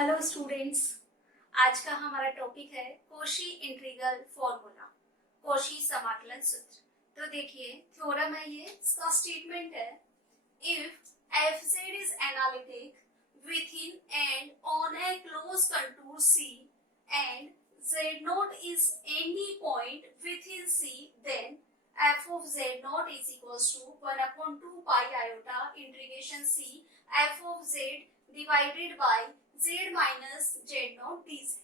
Hello students. आज का हमारा टॉपिक है कोशी इंटीग्रल फॉर्मूला, कोशी समाकलन सूत्र। तो देखिए थ्योरम है ये, इसका स्टेटमेंट है if fz is analytic within and on a closed contour C and z0 is any point within C, then f of z0 is equals to 1 upon 2 pi iota integration C f of z divided by z minus z0 dz।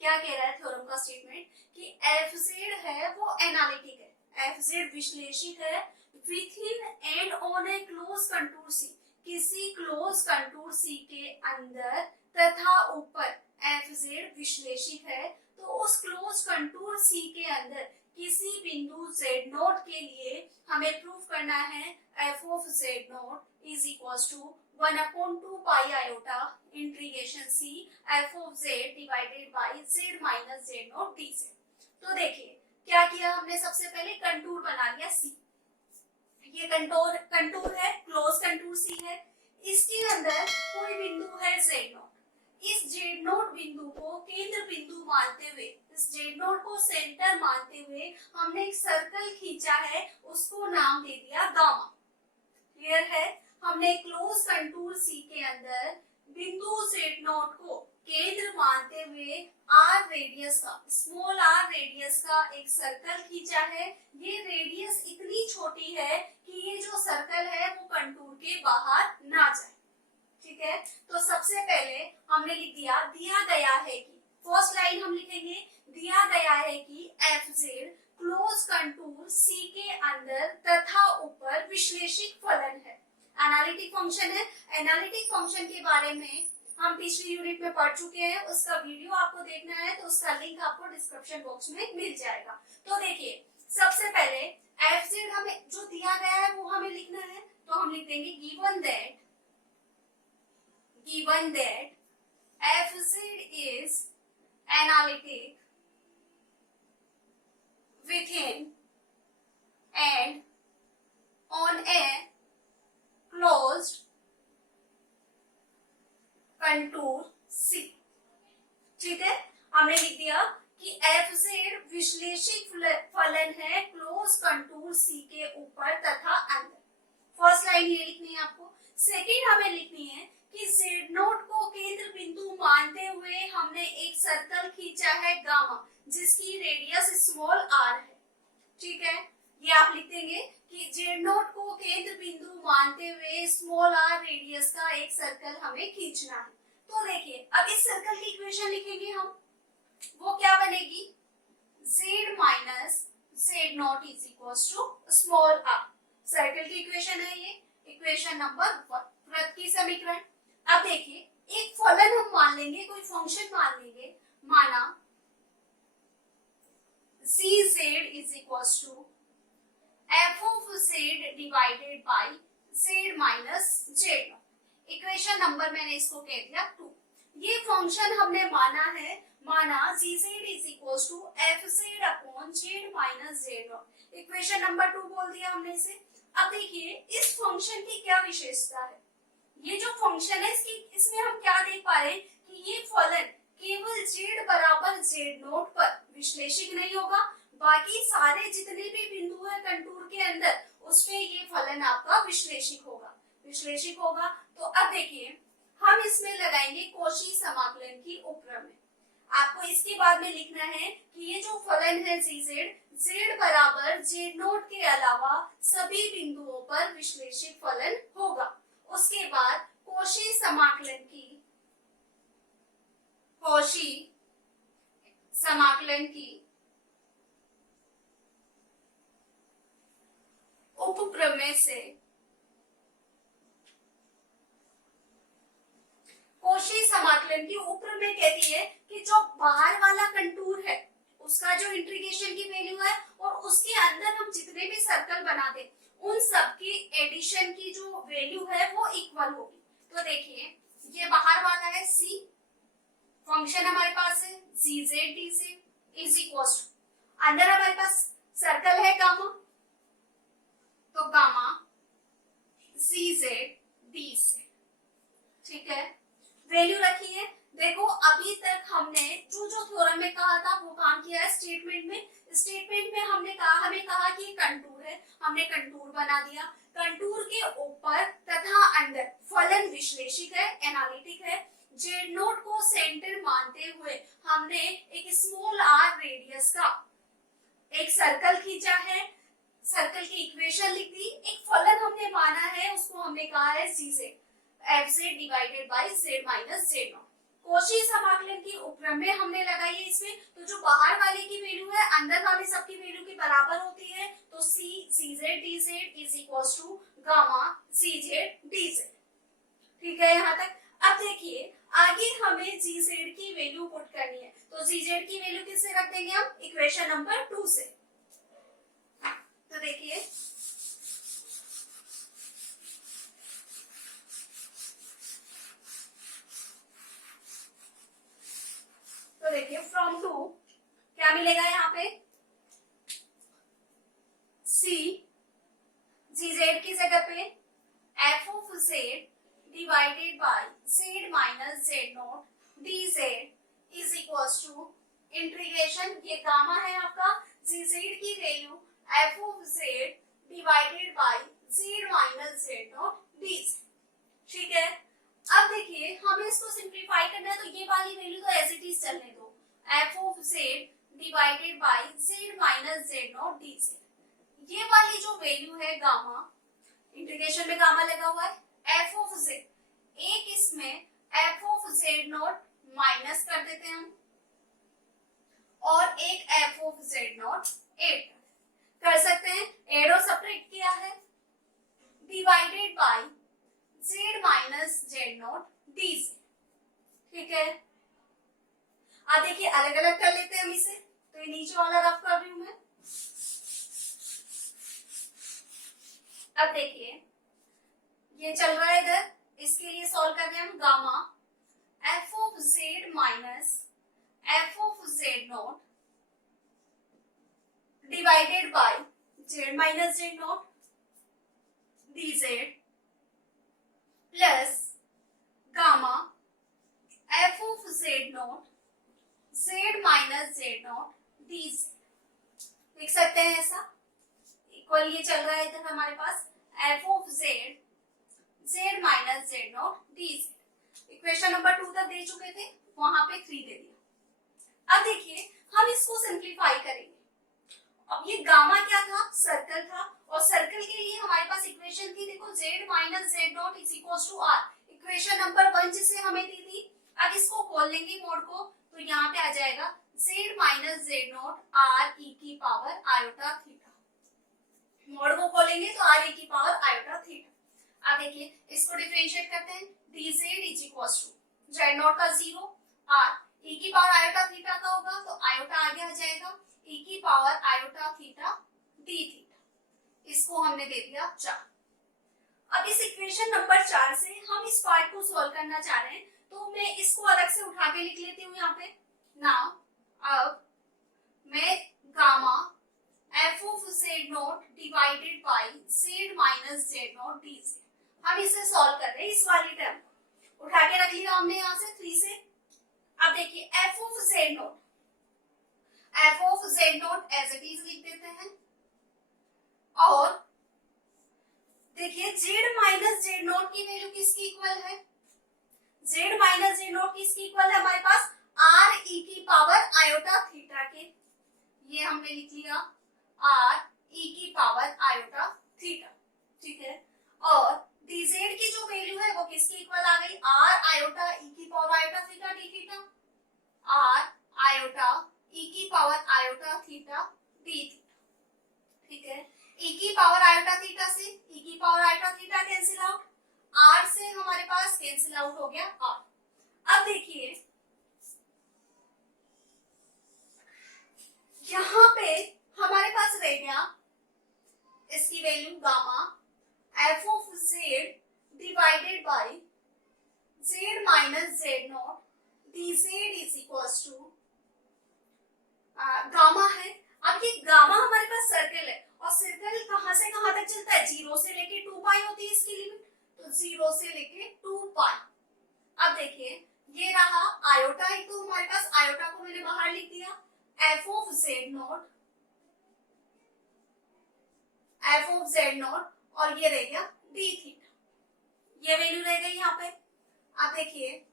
क्या कह रहा है theorem का statement कि fz है वो analytic है, fz विश्लेषित है within and on a close contour C, किसी क्लोज कंटूर सी के अंदर तथा ऊपर fz विश्लेषित है। तो उस क्लोज कंटूर सी के अंदर किसी बिंदु z0 के लिए हमें प्रूफ करना है f of z0 is equals to 1 upon 2 pi iota integration c f of z divided by z minus z0 dz। तो देखिए क्या किया हमने, सबसे पहले कंटूर बना लिया c। ये कंटूर है, क्लोज कंटूर सी है, इसके अंदर कोई बिंदु है z0। इस z0 बिंदु को केंद्र बिंदु मानते हुए, इस z0 को सेंटर मानते हुए हमने एक सर्कल खींचा है, उसको नाम दे दिया गामा। क्लियर है? हमने क्लोज कंटूर सी के अंदर बिंदु z0 को केंद्र मानते हुए r रेडियस का, स्मॉल r रेडियस का एक सर्कल खींचा है। ये रेडियस इतनी छोटी है कि ये जो सर्कल है वो कंटूर के बाहर ना जाए। ठीक है, तो सबसे पहले हमने लिख दिया गया है कि, फर्स्ट लाइन हम लिखेंगे, दिया गया है कि fz क्लोज कंटूर c के अंदर तथा ऊपर विश्लेषित फलन है, एनालिटिक फंक्शन है। एनालिटिक फंक्शन के बारे में हम पिछली यूनिट में पढ़ चुके हैं, उसका वीडियो आपको देखना है तो उसका लिंक आपको डिस्क्रिप्शन बॉक्स में मिल जाएगा। तो देखिए सबसे पहले fz हमें जो दिया गया है वो हमें लिखना है, तो हम लिख देंगे given that fz is analytic within and on a closed contour C। ठीक है, हमने लिख दिया कि fz विश्लेषित फलन है क्लोज कंटूर C के ऊपर तथा अंदर। फर्स्ट लाइन ये लिखनी है आपको। सेकंड हमें लिखनी है कि z0 को केंद्र बिंदु मानते हुए हमने एक सर्कल खींचा है गामा, जिसकी रेडियस स्मॉल r है। ठीक है, ये आप लिख देंगे कि z0 को केंद्र बिंदु मानते हुए स्मॉल r रेडियस का एक सर्कल हमें खींचना है। तो देखिए अब इस सर्कल की इक्वेशन लिखेंगे हम, वो क्या बनेगी, z minus z0 is equals to small r। Circle की इक्वेशन है ये, इक्वेशन नंबर 1, वृत्त की समीकरण। अब देखिए एक फलन हम मान लेंगे, कोई फंक्शन मान लेंगे, माना cz is equals to f of z divided by z minus z0। Equation number मैंने इसको कह दिया 2। ये फंक्शन हमने माना है, माना gz is equals to fz upon z minus z0। Equation number 2 बोल दिया हमने इसे। अब देखिए इस फंक्शन की क्या विशेषता है, ये जो फंक्शन है इसमें हम क्या देख पा रहे हैं कि ये फलन केवल z बराबर z0 पर विश्लेषित नहीं होगा, बाकी सारे जितने भी बिंदु है कंटूर के अंदर उस पे ये फलन आपका विश्लेषित होगा। तो अब देखिए हम इसमें लगाएंगे कोशी समाकलन की उपप्रमेय। आपको इसके बाद में लिखना है कि ये जो फलन है z बराबर z0 के अलावा सभी बिंदुओं पर विश्लेषित फलन होगा। उसके बाद कोशी समाकलन की उपप्रमेय से कोशी समाकलन की उपप्रमेय कहती है कि जो बाहर वाला कंटूर है उसका जो इंटीग्रेशन की वैल्यू है और उसके अंदर हम जितने भी सर्कल बना दे उन सब की एडिशन की जो वैल्यू है वो इक्वल होगी। तो देखिए ये बाहर वाला है c, फंक्शन हमारे पास है gz dz is equals to, अंदर हमारे पास सर्कल है गामा, तो गामा cz dz। ठीक है, वैल्यू रखी है देखो अभी तक हमने जो जो थ्योरम में कहा था वो काम किया है स्टेटमेंट में। स्टेटमेंट में हमें कहा कि कंटूर है, हमने कंटूर बना दिया। कंटूर के ऊपर तथा अंदर फलन विश्लेषिक है, एनालिटिक है। जेड नोट को सेंटर मानते हुए हमने एक स्मॉल आर रेडियस का एक सर्कल खींचा है, सर्कल की इक्वेशन लिख दी। एक फलन हमने माना है, उसको हमने कहा है GZ, F Z divided by Z minus Z not. Cauchy समाकलन की उपक्रम हमने लगाई है इसमें, तो जो बाहर वाले की वैल्यू है अंदर वाले सब की वैल्यू के बराबर होती है, तो C GZ DZ is equals to gamma GZ DZ. ठीक है यहाँ तक। अब देखिए आगे हमें जीजेड की वैल्यू पुट करनी है, तो जीजेड की वैल्यू किससे रख देंगे हम, इक्वेशन नंबर 2 से। तो देखिए फ्रॉम 2 क्या मिलेगा यहाँ पे, सी जीजेड की जगह पे f of Z divided by Z minus Z not D Z is equals to integration, ये गामा है आपका, जीजेड की value F of Z divided by Z minus Z not D z. ठीक है। अब देखिए हमें इसको सिंप्लीफाई करना है, तो ये वाली वैल्यू तो एज इट इज चलने दो, F of Z divided by Z minus Z not D Z. ये वाली जो वैल्यू है गामा, इंटीग्रेशन में गामा लगा हुआ है, एफ ऑफ जेड, एक इसमें f of Z not minus कर देते हैं हम, और एक f of Z not add कर सकते हैं, एड और सब्ट्रैक्ट किया है, divided by Z minus Z not D z. ठीक है। अब देखिए अलग अलग कर लेते हैं हम इसे, तो ये नीचे वाला रफ कर रही हूं मैं। अब देखिए ये चल रहा है इधर, इसके लिए सॉल्व कर रहे हैं हम, gamma F of Z minus F of Z not divided by Z minus Z not D Z plus gamma F of Z not Z minus Z not D Z. लिख सकते हैं ऐसा, इक्वल ये चल रहा है इधर हमारे पास, F of Z Z minus Z not D Z. Equation number 2 तक दे चुके थे, वहां पे 3 दे दिया। अब देखिए हम इसको सिंप्लीफाई करेंगे। अब ये गामा क्या था, सर्कल था, और सर्कल के लिए हमारे पास इक्वेशन थी, देखो z minus Z not is equals to r, equation number 1 जिसे हमें दी थी। अब इसको खोल लेंगे मोड को, तो यहाँ पे आ जाएगा Z minus Z not r e की पावर आयोटा थीटा। मोड को खोलेंगे तो आर ई की पावर आयोटा थीटा। अब देखिए इसको डिफरेंशिएट करते हैं, d Z is equals to z not का 0, आर ई की पावर आयोटा थीटा का होगा, तो आयोटा आगे आ जाएगा, ई की power iota theta D theta. इसको हमने दे दिया 4। अब इस इक्वेशन नंबर 4 से हम इस पार्ट को सॉल्व करना चाह रहे हैं, तो मैं इसको अलग से उठा के लिख लेती हूँ यहाँ पे। नाउ अब मैं gamma F of Z not divided by Z minus Z not D Z, हम इसे सॉल्व कर रहे हैं, इस वाली टर्म उठा के रख लिया हमने यहाँ से 3 से। अब देखिए f of Z not, f of Z not as it is लिख देते हैं, और देखिए जेड माइनस जेड नॉट की वैल्यू किसकी इक्वल है, जेड माइनस जेड नॉट किसकी इक्वल है हमारे पास, आर ई की पावर आयोटा थीटा के। ये हमने लिख लिया आर ई की पावर आयोटा थीटा। ठीक है। और dz की जो वैल्यू है वो किसकी इक्वल आ गई, आर आयोटा ई की power iota theta D theta, R iota E की power iota theta D theta. ठीक है। ई की पावर आयोटा थीटा से ई की power iota theta cancel out, r से हमारे पास कैंसिल आउट हो गया आर। अब देखिए यहाँ पे हमारे पास रह गया इसकी value gamma F of Z divided by Z minus Z not D Z is equals to gamma है। अब ये गामा हमारे पास सर्कल है, और सर्कल कहां से कहां तक चलता है, 0 से लेके 2 पाई होती है इसकी लिमिट, तो 0 से लेके 2 पाई। अब देखिए ये रहा आयोटा, एक तो हमारे पास आयोटा को मैंने बाहर लिख दिया, F of Z not, f of Z not, और ये रह गया डी थीटा, ये वैल्यू रह गई यहाँ पे। आप देखिए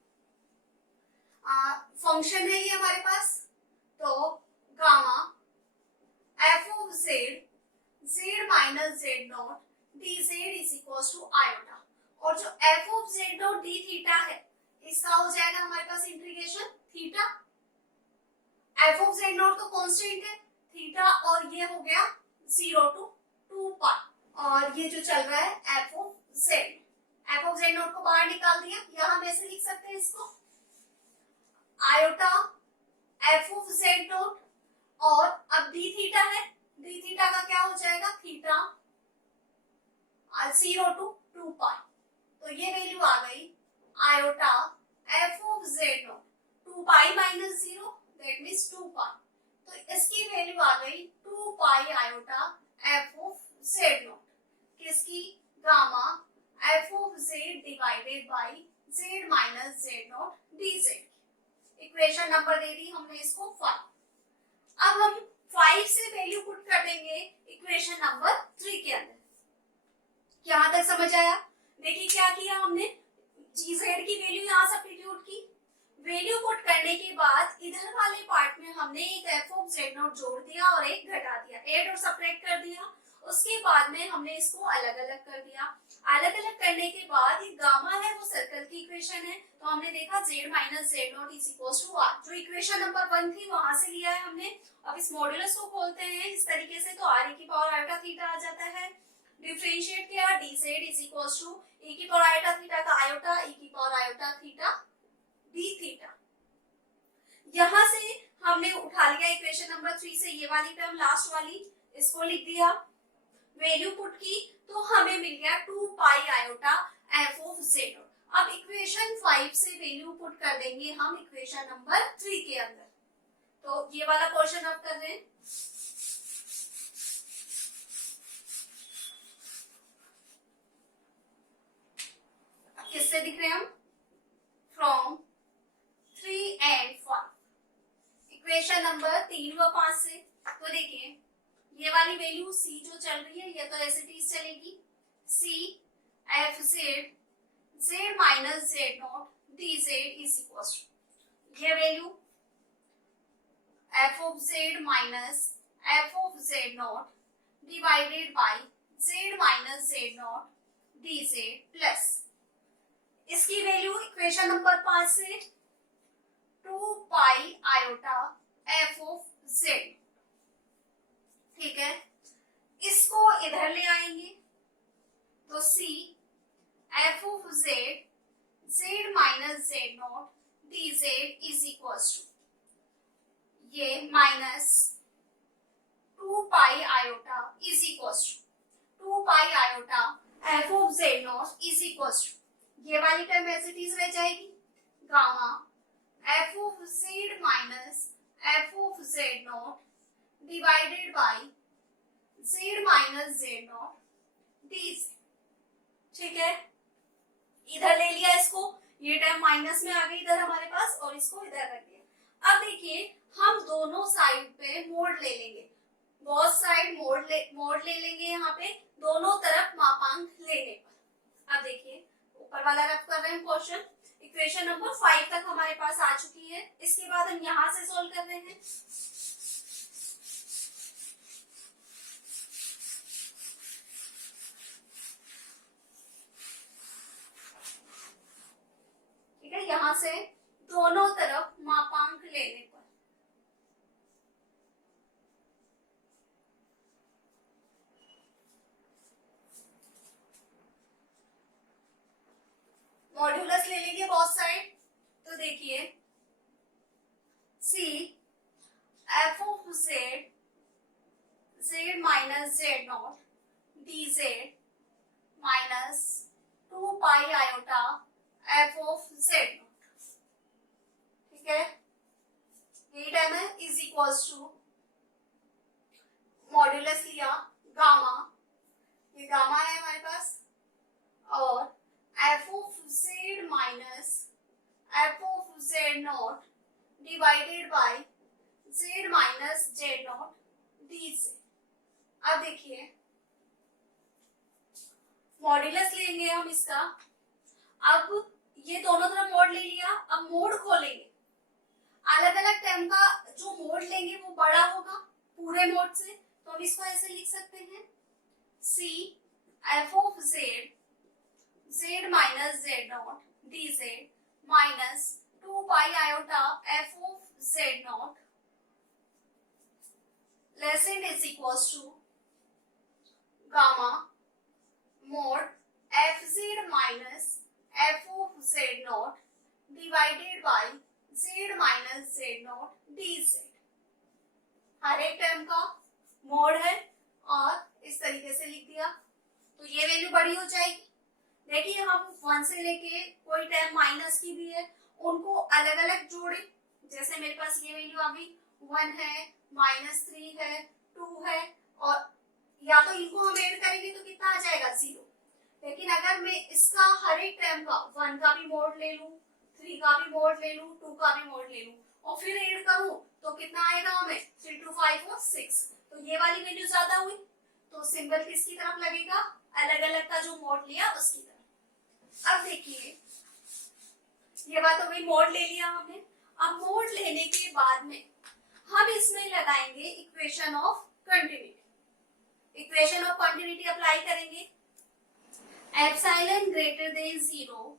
फंक्शन है ये हमारे पास, तो gamma F of Z, Z minus Z not D Z is equal to iota, और जो F of Z not D theta है इसका हो जाएगा हमारे पास integration theta, F of Z not तो कांस्टेंट है थीटा, और ये हो गया 0 to 2 पाई, और ये जो चल रहा है F of Z, F of Z not को बाहर निकाल दिया, यहां हम ऐसे लिख सकते हैं इसको iota F of Z not, और अब डी थीटा है, डी थीटा का क्या हो जाएगा थीटा 0 to 2 पाई, तो ये वैल्यू आ गई iota F of Z not 2 pi minus 0 that means 2 pi, तो इसकी वैल्यू आ गई 2 pi iota F of Z not, किसकी gamma F of Z divided by Z minus Z not D Z. Equation number दे दी हमने इसको 5। अब हम 5 से वैल्यू पुट कर देंगे इक्वेशन नंबर 3 के अंदर। यहां तक समझ आया? देखिए क्या किया हमने, gz की वैल्यू यहां सब्स्टिट्यूट की, वैल्यू पुट करने के बाद इधर वाले पार्ट में हमने एक एफ ऑफ जेड नॉट जोड़ दिया और एक घटा दिया, ऐड और सब्ट्रैक्ट कर दिया, उसके बाद में हमने इसको अलग अलग कर दिया। अलग अलग करने के बाद ये गामा है वो सर्कल की इक्वेशन है, तो हमने देखा z minus Z not is equal to r, जो इक्वेशन नंबर 1 थी वहां से लिया है हमने। अब इस मॉड्यूलस को खोलते हैं इस तरीके से, तो r की पावर आयोटा थीटा आ जाता है, डिफरेंशिएट किया dz is equal to e की पावर आयोटा थीटा का आयोटा, e की power iota theta d theta. यहां से हमने उठा लिया इक्वेशन नंबर 3 से ये वाली टर्म लास्ट वाली, इसको लिख दिया, वैल्यू पुट की, तो हमें मिल गया 2 pi iota F of Z not. अब इक्वेशन 5 से वैल्यू पुट कर देंगे हम इक्वेशन नंबर 3 के अंदर, तो ये वाला क्वेश्चन अब कर रहे हैं। किससे दिख रहे हैं हम, फ्रॉम 3 and 5, इक्वेशन नंबर 3 व 5 से। तो देखिए ये वाली वैल्यू c जो चल रही है ये तो ऐसे ही चलेगी, c F Z Z minus Z not D Z is equal to ये value F of Z minus F of Z not divided by Z minus Z not D Z plus इसकी वैल्यू इक्वेशन नंबर 5 से 2 pi iota F of Z, ठीक है, इसको इधर ले आएंगे तो c F of Z Z minus Z not D Z is equal to ये minus 2 pi iota is equal to 2 pi iota F of Z not is equal to ये वाली टर्म एज इट इज रह जाएगी, gamma F of Z minus F of Z not divided by z minus Z not d, ठीक है, इधर ले लिया इसको, ये टर्म माइनस में आ गई इधर हमारे पास, और इसको इधर रख दिया। अब देखिए हम दोनों साइड पे मोड ले लेंगे, बोथ साइड मोड ले लेंगे यहाँ पे दोनों तरफ मापांक लेने पर। अब देखिए ऊपर वाला रफ कर रहे हैं क्वेश्चन, इक्वेशन नंबर 5 तक हमारे पास आ चुकी है, इसके बाद हम यहाँ से सोल्व कर रहे हैं। ठीक है, यहाँ से दोनों तरफ मापांक लेने पर मॉड्यूलस ले लेंगे बोथ साइड, तो देखिए c F of Z Z minus Z not D z minus 2 pi iota F of Z not, ठीक है, यही टाइम है, इज इक्वल टू मॉड्यूलस लिया गामा, ये गामा है हमारे पास, और F of Z minus F of Z not divided by Z minus Z not D से। अब देखिए मॉड्यूलस लेंगे हम इसका। अब ये दोनों तरफ मोड ले लिया, अब मोड खोलेंगे। अलग अलग टर्म का जो मोड लेंगे वो बड़ा होगा पूरे मोड से, तो हम इसको ऐसे लिख सकते हैं c f of Z Z minus Z not D z minus 2 pi iota F of Z not less than is equals to gamma mod fz minus f of z naught divided by z minus z naught dz। हर एक term का mode है और इस तरीके से लिख दिया तो ये वैल्यू बड़ी हो जाएगी। देखिए हम 1 से लेके कोई टर्म माइनस की भी है उनको अलग अलग जोड़े। जैसे मेरे पास ये वैल्यू अभी 1 है, -3 है, 2 है, और या तो इनको हम ऐड करेंगे तो कितना आ जाएगा 0। लेकिन अगर मैं इसका हर एक टर्म का 1 का भी मोड ले लूं, 3 का भी मोड ले लूं, 2 का भी मोड ले लूं और फिर ऐड करूं तो कितना आएगा हमें 3 2 5 और 6। तो ये वाली वैल्यू ज्यादा हुई तो सिंबल किसकी तरफ लगेगा, अलग अलग का जो मोड लिया उसकी तरफ। अब देखिए ये बात हो गई, मोड ले लिया हमने। अब मोड लेने के बाद में हम इसमें लगाएंगे equation of continuity. Equation of continuity apply करेंगे। Epsilon greater than 0,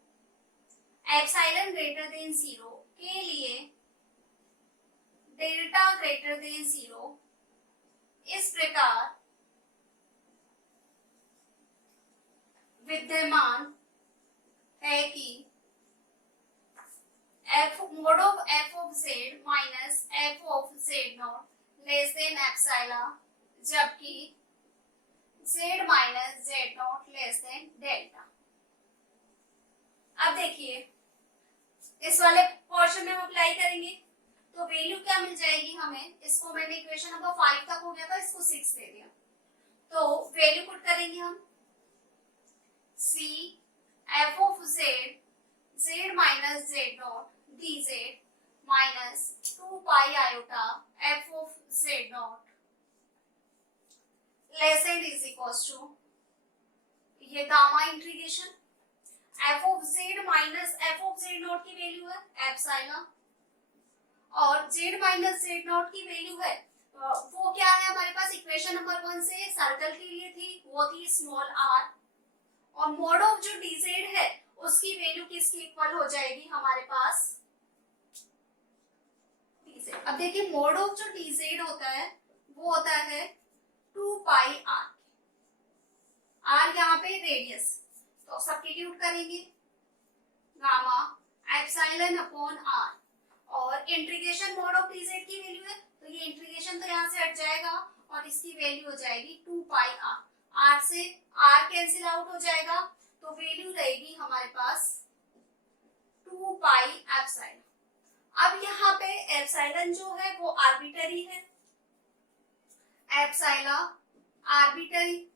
epsilon greater than 0 के लिए डेल्टा ग्रेटर देन 0 इस प्रकार विद्यमान है कि f mod of f of z minus f of z not less then epsilon, जबकि z minus z not less then delta. अब देखिए इस वाले पोर्शन में हम अप्लाई करेंगे तो वैल्यू क्या मिल जाएगी हमें। इसको मैंने इक्वेशन नंबर 5 तक हो गया था, इसको 6 दे दिया तो वैल्यू पुट करेंगे हम c f of z z minus z not dz minus 2 pi iota f of z not less than is equals to ये gamma integration f of z minus f of z not की value है epsilon और z minus z not की value है वो क्या है हमारे पास इक्वेशन नंबर 1 से सर्कल के लिए थी, वो थी स्मॉल r, और मोड ऑफ जो dz है उसकी वैल्यू किसकी इक्वल हो जाएगी हमारे पास dz। अब देखिए मोड ऑफ जो dz होता है वो होता है 2 पाई r, r यहाँ पे रेडियस, तो सब्स्टिट्यूट करेंगे गामा एप्सिलॉन अपॉन r और इंटीग्रेशन मोड ऑफ dz की वैल्यू है तो ये इंटीग्रेशन तो यहाँ से हट जाएगा और इसकी वैल्यू हो जाएगी 2 पाई r, r से r कैंसिल आउट हो जाएगा तो वैल्यू रहेगी हमारे पास 2 पाई एप्सिलॉन। अब यहाँ पे एप्सिलॉन जो है वो आर्बिट्ररी है, एप्सिलॉन आर्बिट्ररी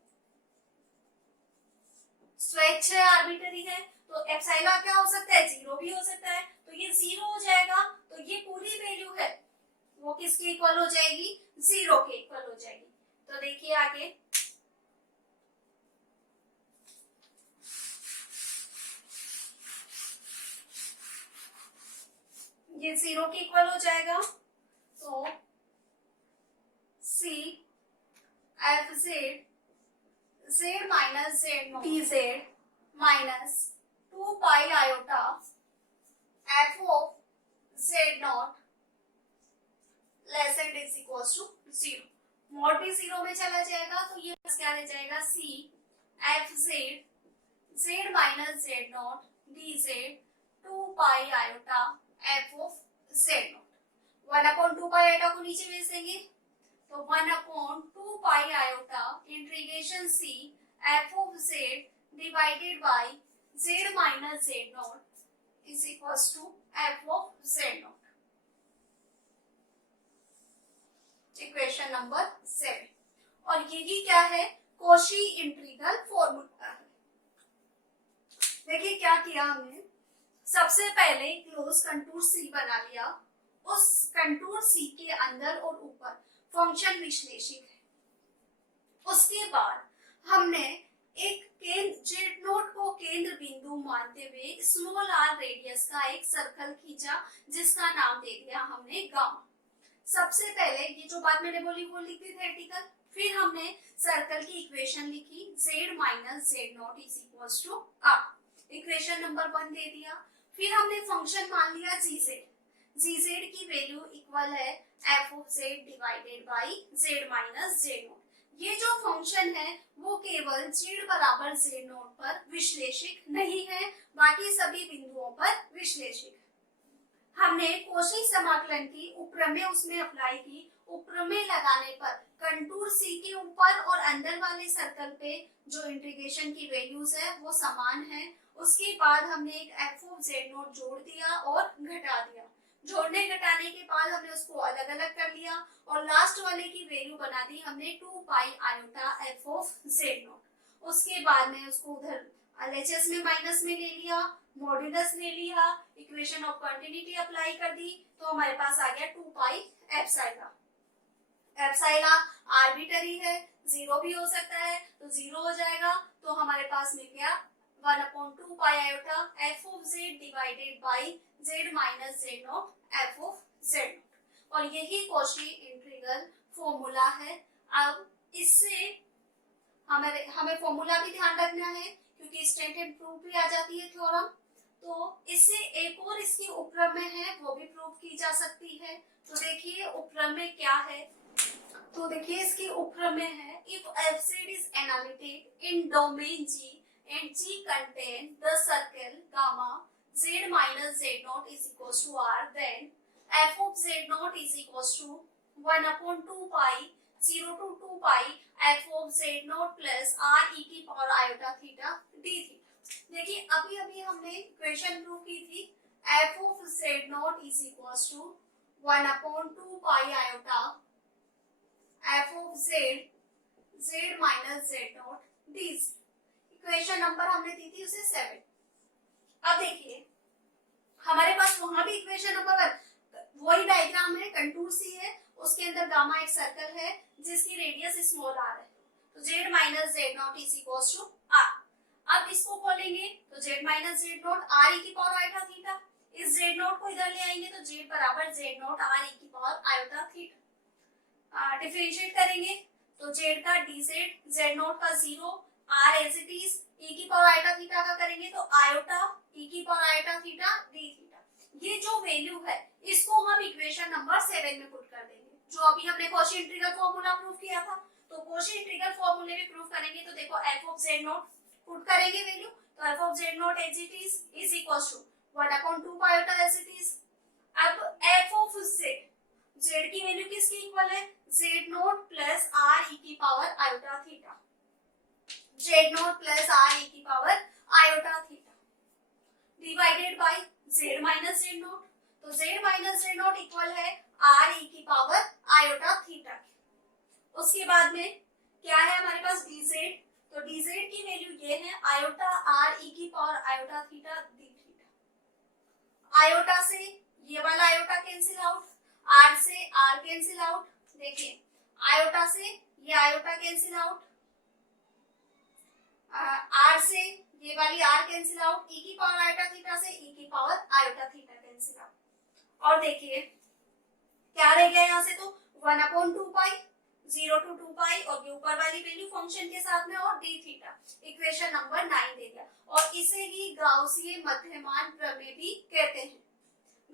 स्वेच्छ आर्बिट्ररी है तो एप्सिलॉन क्या हो सकता है, 0 भी हो सकता है तो ये 0 हो जाएगा तो ये पूरी वैल्यू है वो किसके इक्वल हो जाएगी, 0 के इक्वल हो जाएगी। तो देखिए आगे ये 0 के इक्वल हो जाएगा तो c f z z minus z not dz minus 2 pi iota f of z not less than is equals to 0। Mod भी 0 में चला जाएगा तो ये क्या रह जाएगा c f z z minus z not dz 2 pi iota f of z not. 1/2 pi iota को नीचे भेज देंगे तो 1/2 pi iota integration c f of z divided by z minus z not is equals to f of z not. Equation number 7 और यही क्या है, Koshi integral formula है। देखिए क्या किया हमने, सबसे पहले क्लोज कंटूर सी बना लिया, उस कंटूर सी के अंदर और ऊपर फंक्शन विश्लेषित है। उसके बाद हमने एक जेड नोट को केंद्र बिंदु मानते हुए स्मॉल आर रेडियस का एक सर्कल खींचा, जिसका नाम दे दिया हमने गामा। सबसे पहले ये जो बात मैंने बोली वो लिख दी थेटिकल, फिर हमने सर्कल की इक्वेशन लिखी z minus Z not is equal to r. Equation number 1 दे दिया। फिर हमने फंक्शन मान लिया gz की वैल्यू इक्वल है f of z divided by z minus Z not. ये जो फंक्शन है वो केवल z बराबर जेड नॉट पर विश्लेषित नहीं है, बाकी सभी बिंदुओं पर विश्लेषित है। हमने कोशी समाकलन की उपप्रमेय उसमें अप्लाई की। उपप्रमेय लगाने पर कंटूर सी के ऊपर और अंदर वाले सर्कल पे जो इंटीग्रेशन की वैल्यूज है वो समान है। उसके बाद हमने एक एफ ऑफ जेड नोट जोड़ दिया और घटा दिया। जोड़ने घटाने के बाद हमने उसको अलग अलग कर लिया और लास्ट वाले की वैल्यू बना दी हमने 2 pi iota F of Z note. उसके बाद में उसको उधर एलएचएस में माइनस में ले लिया, मॉड्यूलस ले लिया, इक्वेशन ऑफ कंटिन्यूटी अप्लाई कर दी, तो हमारे पास आ गया 2 पाई एप्सिलॉन। एप्सिलॉन आर्बिट्ररी है, जीरो भी हो सकता है तो जीरो हो जाएगा, तो हमारे पास मिल गया 1/2 pi iota F of Z divided by Z minus Z not f of Z not. और यही कॉची इंटीग्रल फॉर्मूला है। अब इससे हमें फॉर्मूला भी ध्यान रखना है क्योंकि स्टैंडर्ड प्रूफ भी आ जाती है थ्योरम, तो इससे एक और इसकी उपप्रमेय है वो भी प्रूफ की जा सकती है। तो देखिए उपप्रमेय क्या है, तो देखिए इसकी उपप्रमेय है if fz is analytic in domain G and G contain the circle gamma z minus z naught is equals to r, then f of z naught is equals to 1/2 pi 0 to 2 pi f of z naught plus r e की power iota theta d theta। देखिए अभी अभी हमने equation prove की थी f of z naught is equals to 1/2 pi iota f of z minus z naught dz। Equation number हमने दी थी उसे 7। अब देखिए हमारे पास वहां भी इक्वेशन नंबर 1 वही डायग्राम है, कंटूर सी है, उसके अंदर गामा एक सर्कल है जिसकी रेडियस स्मॉल आर है, तो z minus Z not is equal to r. अब इसको खोलेंगे तो z minus Z not r e की पावर आयोटा थीटा, इस जेड नॉट को इधर ले आएंगे तो z बराबर जेड नॉट आर ई की पावर आयोटा थीटा। डिफरेंशिएट करेंगे तो z का dz, z नॉट का 0, r as it is, e की पावर आयोटा थीटा का करेंगे तो आयोटा e की power iota theta d theta. ये जो वैल्यू है इसको हम इक्वेशन नंबर 7 में पुट कर देंगे, जो अभी हमने कॉची इंटीग्रल फार्मूला प्रूव किया था। तो कॉची इंटीग्रल फार्मूले में प्रूव करेंगे तो देखो f of z not put करेंगे वैल्यू, तो f of z not as it is equal to 1/2 pi iota as it is. अब f ऑफ z की वैल्यू किसकी इक्वल है, z not plus r e की power iota theta, z not plus r e की power iota theta divided by z minus z not, तो z minus z not equal है r e की power iota theta. उसके बाद में क्या है हमारे पास dz, तो dz की वैल्यू ये है आयोटा r e की power iota theta d theta. Iota से ये वाला आयोटा कैंसिल आउट, r से r कैंसिल आउट, देखिए आयोटा से ये आयोटा कैंसिल आउट, r से ये वाली r कैंसिल आउट, e की पावर आयोटा थीटा से e की power iota theta cancel out. और देखिए क्या रह गया यहाँ से, तो 1/2 पाई 0 to 2 पाई और ये ऊपर वाली वैल्यू फंक्शन के साथ में और d थीटा। इक्वेशन नंबर 9 दे दिया और इसे ही गाउसीय मध्यमान प्रमेय भी कहते हैं।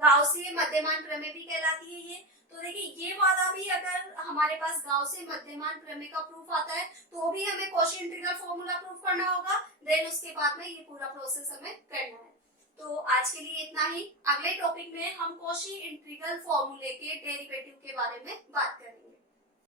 गाउसीय मध्यमान प्रमेय भी कहलाती है ये। तो देखिए ये वाला भी अगर हमारे पास गाउसीय मध्यमान प्रमेय का प्रूफ आता है तो भी हमें कॉची इंटीग्रल फॉर्मूला प्रूफ करना होगा, देन उसके बाद में ये पूरा प्रोसेस हमें करना है। तो आज के लिए इतना ही। अगले टॉपिक में हम कॉची इंटीग्रल फॉर्मूले के डेरिवेटिव के बारे में बात करेंगे।